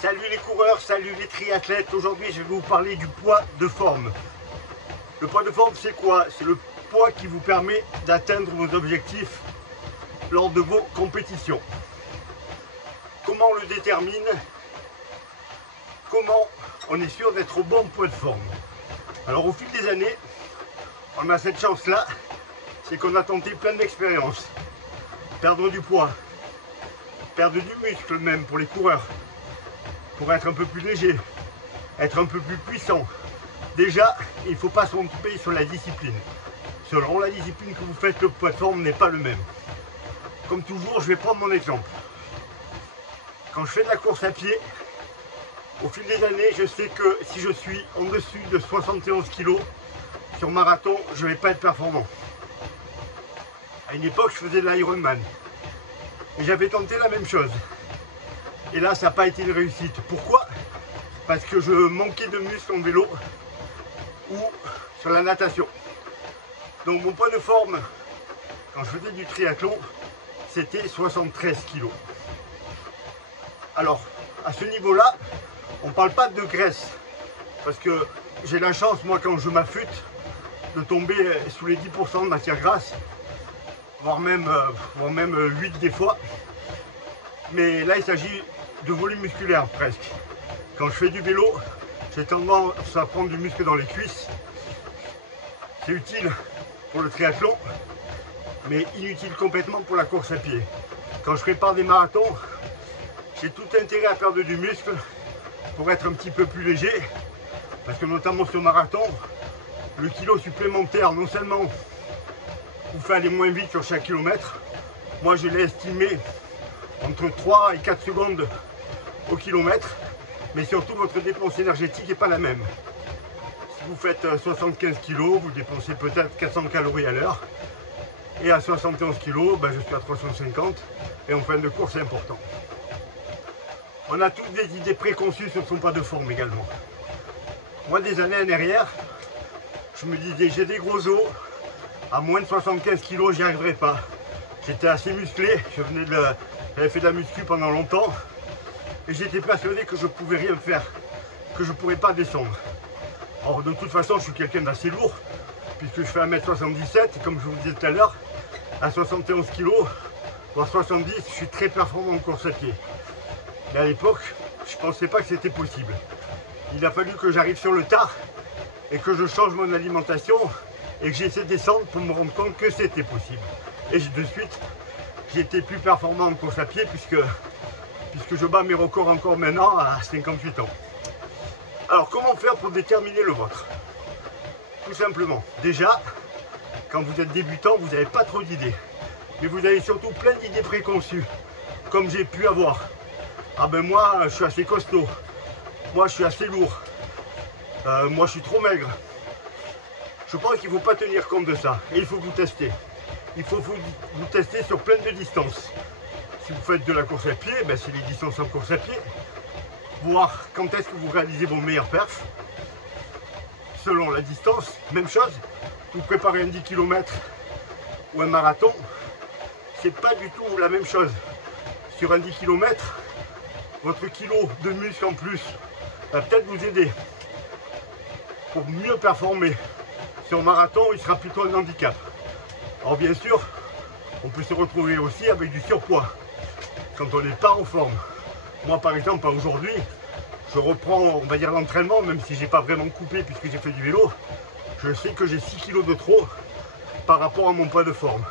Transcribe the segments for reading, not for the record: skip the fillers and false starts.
Salut les coureurs, salut les triathlètes. Aujourd'hui, je vais vous parler du poids de forme. Le poids de forme, c'est quoi? C'est le poids qui vous permet d'atteindre vos objectifs lors de vos compétitions. Comment on le détermine? Comment on est sûr d'être au bon poids de forme? Alors, au fil des années, on a cette chance-là, c'est qu'on a tenté plein d'expériences. Perdre du poids, perdre du muscle même pour les coureurs, pour être un peu plus léger, être un peu plus puissant. Déjà, il ne faut pas se tromper sur la discipline. Selon la discipline que vous faites, le poids de forme n'est pas le même. Comme toujours, je vais prendre mon exemple. Quand je fais de la course à pied, au fil des années, je sais que si je suis en dessus de 71 kg sur marathon, je ne vais pas être performant. À une époque, je faisais de l'Ironman. Et j'avais tenté la même chose. Et là, ça n'a pas été une réussite. Pourquoi? Parce que je manquais de muscles en vélo ou sur la natation. Donc mon poids de forme, quand je faisais du triathlon, c'était 73 kg. Alors, à ce niveau-là, on ne parle pas de graisse. Parce que j'ai la chance, moi, quand je m'affûte, de tomber sous les 10% de matière grasse, voire même 8 des fois. Mais là, il s'agit de volume musculaire presque. Quand je fais du vélo, j'ai tendance à prendre du muscle dans les cuisses. C'est utile pour le triathlon, mais inutile complètement pour la course à pied. Quand je prépare des marathons, j'ai tout intérêt à perdre du muscle pour être un petit peu plus léger, parce que notamment sur marathon, le kilo supplémentaire, non seulement vous fait aller moins vite sur chaque kilomètre, moi je l'ai estimé entre 3 et 4 secondes au kilomètre, mais surtout votre dépense énergétique n'est pas la même. Si vous faites 75 kg, vous dépensez peut-être 400 calories à l'heure, et à 71 kg, je suis à 350, et en fin de course c'est important. On a toutes des idées préconçues sur son poids de forme également. Moi, des années en arrière, je me disais j'ai des gros os, à moins de 75 kg j'y arriverai pas. J'étais assez musclé, j'avais fait de la muscu pendant longtemps, et j'étais persuadé que je ne pouvais rien faire, que je ne pourrais pas descendre. Or, de toute façon, je suis quelqu'un d'assez lourd, puisque je fais 1m77, et comme je vous le disais tout à l'heure, à 71 kg, voire 70, je suis très performant en course à pied. Mais à l'époque, je ne pensais pas que c'était possible. Il a fallu que j'arrive sur le tard, et que je change mon alimentation, et que j'essaie de descendre pour me rendre compte que c'était possible. Et de suite, j'ai été plus performant en course à pied, puisque je bats mes records encore maintenant à 58 ans. Alors comment faire pour déterminer le vôtre? Tout simplement, déjà, quand vous êtes débutant, vous n'avez pas trop d'idées. Mais vous avez surtout plein d'idées préconçues, comme j'ai pu avoir. Ah ben moi, je suis assez costaud. Moi, je suis assez lourd. Moi, je suis trop maigre. Je pense qu'il ne faut pas tenir compte de ça. Et il faut vous tester. Il faut vous tester sur plein de distances. Si vous faites de la course à pied, c'est les distances en course à pied. Voir quand est-ce que vous réalisez vos meilleurs perfs. Selon la distance, même chose. Vous préparez un 10 km ou un marathon, c'est pas du tout la même chose. Sur un 10 km, votre kilo de muscle en plus va peut-être vous aider pour mieux performer. Sur un marathon, il sera plutôt un handicap. Alors bien sûr, on peut se retrouver aussi avec du surpoids quand on n'est pas en forme. Moi par exemple, aujourd'hui, je reprends, on va dire, l'entraînement, même si j'ai pas vraiment coupé puisque j'ai fait du vélo. Je sais que j'ai 6 kg de trop par rapport à mon poids de forme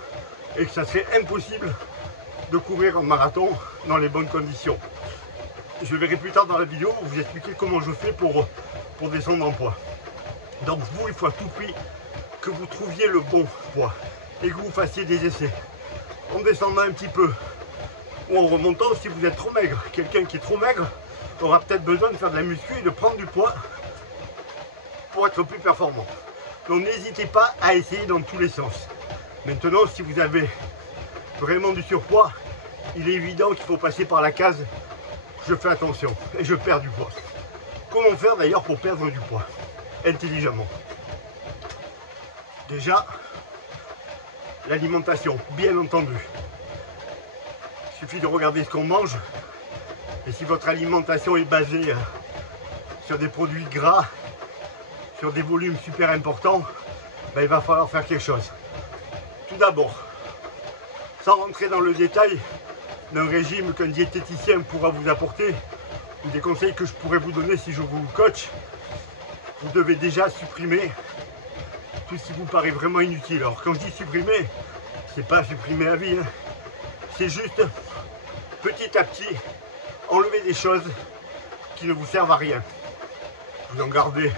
et que ça serait impossible de courir un marathon dans les bonnes conditions. Je verrai plus tard dans la vidéo vous expliquer comment je fais pour descendre en poids. Donc vous, il faut à tout prix que vous trouviez le bon poids et que vous fassiez des essais en descendant un petit peu ou en remontant si vous êtes trop maigre. Quelqu'un qui est trop maigre aura peut-être besoin de faire de la muscu et de prendre du poids pour être plus performant. Donc n'hésitez pas à essayer dans tous les sens. Maintenant, si vous avez vraiment du surpoids, il est évident qu'il faut passer par la case je fais attention et je perds du poids. Comment faire d'ailleurs pour perdre du poids intelligemment? Déjà, l'alimentation, bien entendu. Il suffit de regarder ce qu'on mange Et si votre alimentation est basée sur des produits gras, sur des volumes super importants, ben, il va falloir faire quelque chose. Tout d'abord, sans rentrer dans le détail d'un régime qu'un diététicien pourra vous apporter, ou des conseils que je pourrais vous donner si je vous coach, vous devez déjà supprimer tout ce qui vous paraît vraiment inutile. Alors quand je dis supprimer, c'est pas supprimer à vie, hein. C'est juste petit à petit enlever des choses qui ne vous servent à rien. Vous en gardez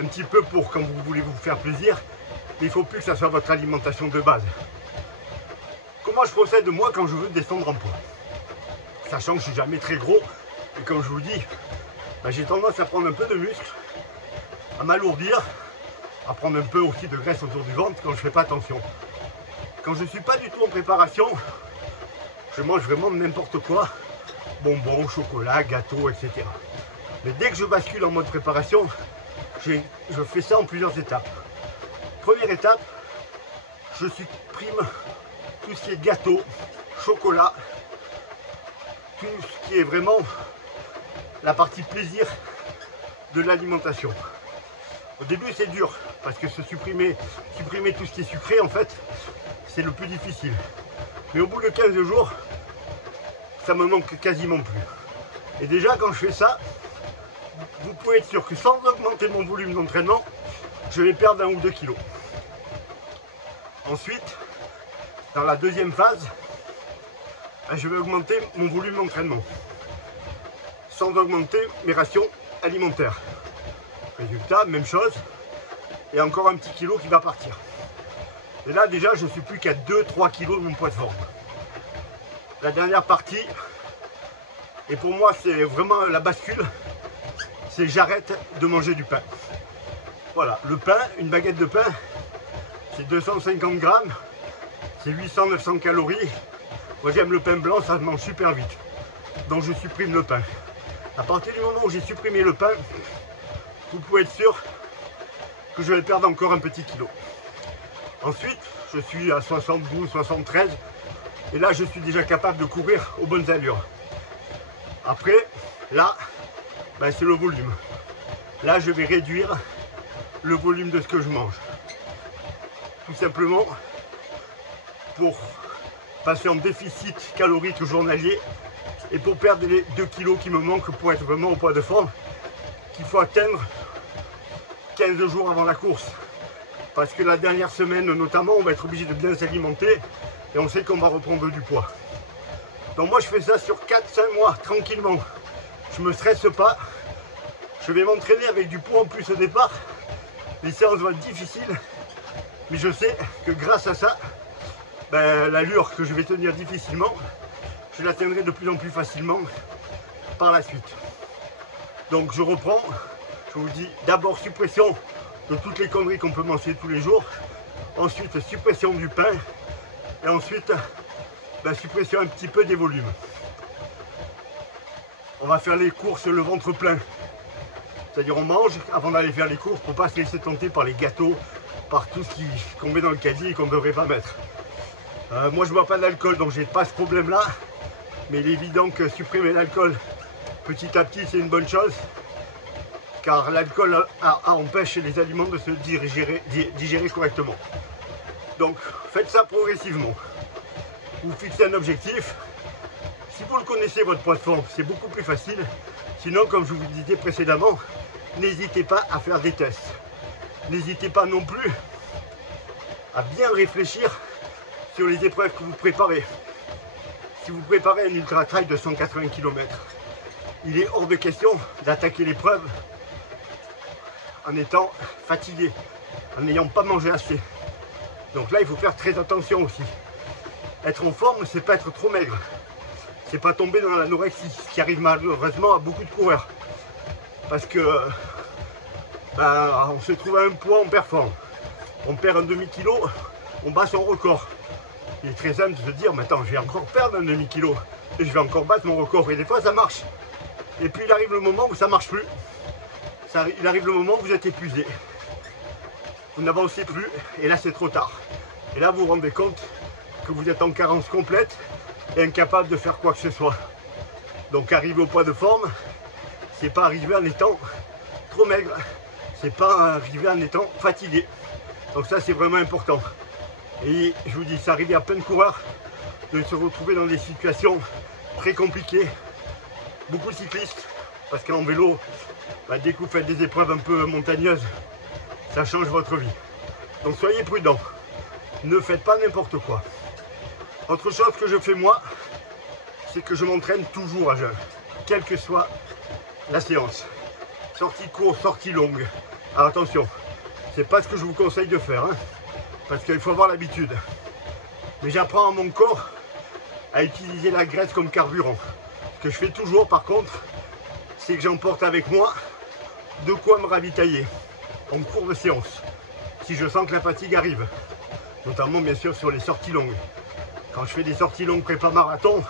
un petit peu pour quand vous voulez vous faire plaisir, mais il ne faut plus que ça soit votre alimentation de base. Comment je procède moi quand je veux descendre en poids? Sachant que je ne suis jamais très gros, et comme je vous dis, ben, j'ai tendance à prendre un peu de muscle, à m'alourdir, à prendre un peu aussi de graisse autour du ventre quand je ne fais pas attention. Quand je ne suis pas du tout en préparation, je mange vraiment n'importe quoi, bonbons, chocolat, gâteaux, etc. Mais dès que je bascule en mode préparation, je fais ça en plusieurs étapes. Première étape, je supprime tout ce qui est gâteau, chocolat, tout ce qui est vraiment la partie plaisir de l'alimentation. Au début c'est dur, parce que supprimer tout ce qui est sucré, en fait, c'est le plus difficile. Mais au bout de 15 jours, ça me manque quasiment plus. Et déjà quand je fais ça, vous pouvez être sûr que sans augmenter mon volume d'entraînement, je vais perdre 1 ou 2 kilos. Ensuite, dans la deuxième phase, je vais augmenter mon volume d'entraînement, sans augmenter mes rations alimentaires. Résultat, même chose, et encore un petit kilo qui va partir. Et là déjà, je suis plus qu'à 2-3 kilos de mon poids de forme. La dernière partie, et pour moi c'est vraiment la bascule, c'est j'arrête de manger du pain. Voilà, le pain, une baguette de pain, c'est 250 grammes, c'est 800-900 calories. Moi j'aime le pain blanc, ça se mange super vite. Donc je supprime le pain. À partir du moment où j'ai supprimé le pain, vous pouvez être sûr que je vais perdre encore un petit kilo. Ensuite, je suis à 72, 73, et là je suis déjà capable de courir aux bonnes allures. Après, là, ben, c'est le volume. Là, je vais réduire le volume de ce que je mange. Tout simplement pour passer en déficit calorique journalier et pour perdre les 2 kilos qui me manquent pour être vraiment au poids de forme qu'il faut atteindre 15 jours avant la course. Parce que la dernière semaine notamment, on va être obligé de bien s'alimenter et on sait qu'on va reprendre du poids. Donc moi je fais ça sur 4-5 mois tranquillement. Je me stresse pas. Je vais m'entraîner avec du poids en plus au départ. Les séances vont être difficiles, mais je sais que grâce à ça, ben, l'allure que je vais tenir difficilement, je l'atteindrai de plus en plus facilement par la suite. Donc je reprends, je vous dis d'abord suppression de toutes les conneries qu'on peut manger tous les jours, ensuite suppression du pain, et ensuite ben, suppression un petit peu des volumes. On va faire les courses le ventre plein. C'est-à-dire on mange avant d'aller faire les courses pour ne pas se laisser tenter par les gâteaux, par tout ce qu'on met dans le caddie et qu'on ne devrait pas mettre. Moi je ne bois pas d'alcool donc j'ai pas ce problème là, mais il est évident que supprimer l'alcool petit à petit c'est une bonne chose, car l'alcool empêche les aliments de se digérer correctement. Donc faites ça progressivement. Vous fixez un objectif. Si vous le connaissez votre poids de forme, c'est beaucoup plus facile. Sinon, comme je vous le disais précédemment, n'hésitez pas à faire des tests. N'hésitez pas non plus à bien réfléchir sur les épreuves que vous préparez. Si vous préparez un ultra trail de 180 km, il est hors de question d'attaquer l'épreuve en étant fatigué, en n'ayant pas mangé assez. Donc là, il faut faire très attention aussi. Être en forme, c'est pas être trop maigre. C'est pas tomber dans l'anorexie, ce qui arrive malheureusement à beaucoup de coureurs. Parce que ben, on se trouve à un poids, on performe. On perd un demi-kilo, on bat son record. Il est très simple de se dire, mais attends, je vais encore perdre un demi-kilo et je vais encore battre mon record. Et des fois, ça marche. Et puis, il arrive le moment où ça marche plus. Il arrive le moment où vous êtes épuisé. Vous n'avancez plus et là, c'est trop tard. Et là, vous vous rendez compte que vous êtes en carence complète et incapable de faire quoi que ce soit. Donc arriver au poids de forme, c'est pas arriver en étant trop maigre, c'est pas arriver en étant fatigué. Donc ça c'est vraiment important. Et je vous dis, ça arrive à plein de coureurs de se retrouver dans des situations très compliquées. Beaucoup de cyclistes, parce qu'en vélo, dès que vous faites des épreuves un peu montagneuses, ça change votre vie. Donc soyez prudents, ne faites pas n'importe quoi. Autre chose que je fais moi, c'est que je m'entraîne toujours à jeun, quelle que soit la séance. Sortie courte, sortie longue. Alors attention, c'est pas ce que je vous conseille de faire, hein, parce qu'il faut avoir l'habitude. Mais j'apprends à mon corps à utiliser la graisse comme carburant. Ce que je fais toujours par contre, c'est que j'emporte avec moi de quoi me ravitailler en cours de séance, si je sens que la fatigue arrive, notamment bien sûr sur les sorties longues. Quand je fais des sorties longues prépa marathon,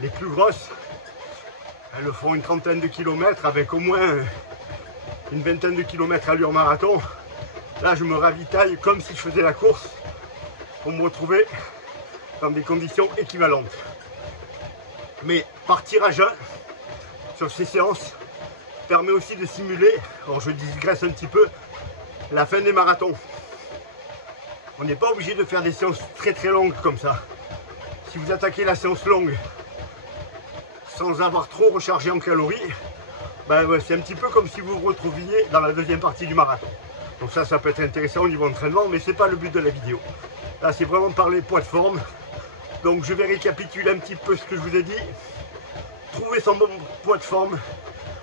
les plus grosses, elles font une trentaine de kilomètres avec au moins une vingtaine de kilomètres allure marathon. Là, je me ravitaille comme si je faisais la course pour me retrouver dans des conditions équivalentes. Mais partir à jeun sur ces séances permet aussi de simuler, alors je digresse un petit peu, la fin des marathons. On n'est pas obligé de faire des séances très longues comme ça. Si vous attaquez la séance longue sans avoir trop rechargé en calories, c'est un petit peu comme si vous vous retrouviez dans la deuxième partie du marathon. Donc ça peut être intéressant au niveau entraînement, mais c'est pas le but de la vidéo. Là, c'est vraiment de parler poids de forme. Donc je vais récapituler un petit peu ce que je vous ai dit. Trouver son bon poids de forme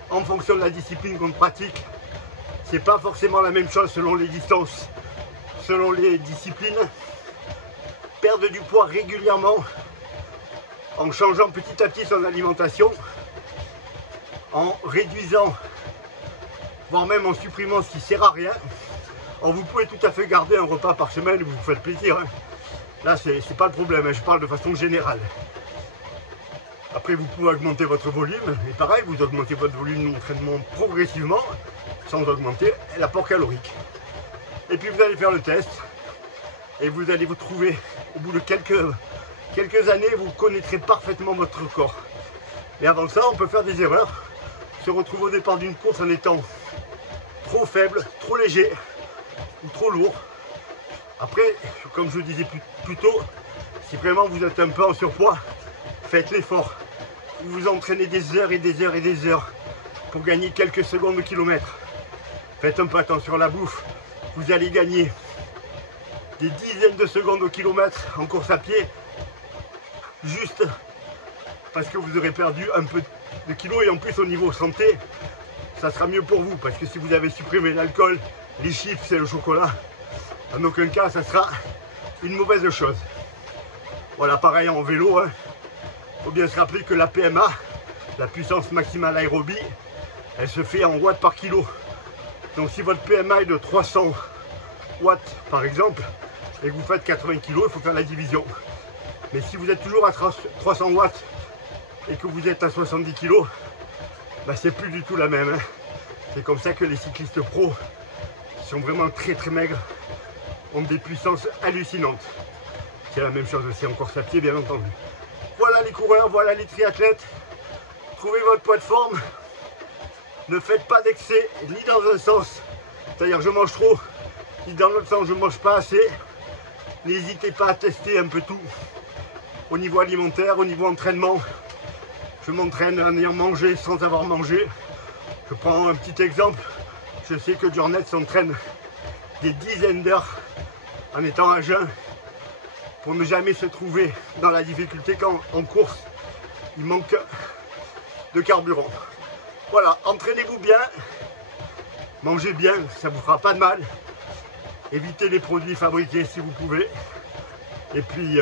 en fonction de la discipline qu'on pratique. C'est pas forcément la même chose selon les distances, selon les disciplines. Perdre du poids régulièrement en changeant petit à petit son alimentation, en réduisant, voire même en supprimant ce qui sert à rien. Alors vous pouvez tout à fait garder un repas par semaine, vous vous faites plaisir, hein. Là c'est pas le problème, hein. Je parle de façon générale. Après vous pouvez augmenter votre volume, et pareil, vous augmentez votre volume d'entraînement progressivement, sans augmenter l'apport calorique. Et puis vous allez faire le test, et vous allez vous trouver, au bout de quelques années, vous connaîtrez parfaitement votre corps. Mais avant ça, on peut faire des erreurs, se retrouver au départ d'une course en étant trop faible, trop léger, ou trop lourd. Après, comme je le disais plus tôt, si vraiment vous êtes un peu en surpoids, faites l'effort. Vous vous entraînez des heures et des heures et des heures pour gagner quelques secondes de kilomètre. Faites un peu attention à la bouffe. Vous allez gagner des dizaines de secondes au kilomètre en course à pied, juste parce que vous aurez perdu un peu de kilos, et en plus au niveau santé, ça sera mieux pour vous, parce que si vous avez supprimé l'alcool, les chips et le chocolat, en aucun cas ça sera une mauvaise chose. Voilà, pareil en vélo, hein. Faut bien se rappeler que la PMA, la puissance maximale aérobie, elle se fait en watts par kilo. Donc si votre PMA est de 300 watts par exemple, et que vous faites 80 kg, il faut faire la division. Mais si vous êtes toujours à 300 watts et que vous êtes à 70 kg, c'est plus du tout la même, hein. C'est comme ça que les cyclistes pros, qui sont vraiment très maigres, ont des puissances hallucinantes. C'est la même chose aussi en course à pied, bien entendu. Voilà les coureurs, voilà les triathlètes. Trouvez votre poids de forme. Ne faites pas d'excès, ni dans un sens, c'est-à-dire je mange trop, ni dans l'autre sens je mange pas assez. N'hésitez pas à tester un peu tout. Au niveau alimentaire, au niveau entraînement. Je m'entraîne en ayant mangé sans avoir mangé. Je prends un petit exemple. Je sais que Jornet s'entraîne des dizaines d'heures en étant à jeun pour ne jamais se trouver dans la difficulté quand en course il manque de carburant. Voilà, entraînez-vous bien, mangez bien, ça ne vous fera pas de mal. Évitez les produits fabriqués si vous pouvez. Et puis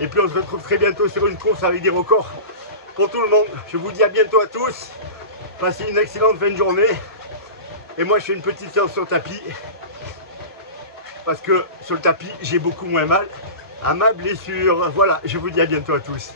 on se retrouve très bientôt sur une course avec des records pour tout le monde. Je vous dis à bientôt à tous. Passez une excellente fin de journée. Et moi je fais une petite séance sur tapis. Parce que sur le tapis j'ai beaucoup moins mal à ma blessure. Voilà, je vous dis à bientôt à tous.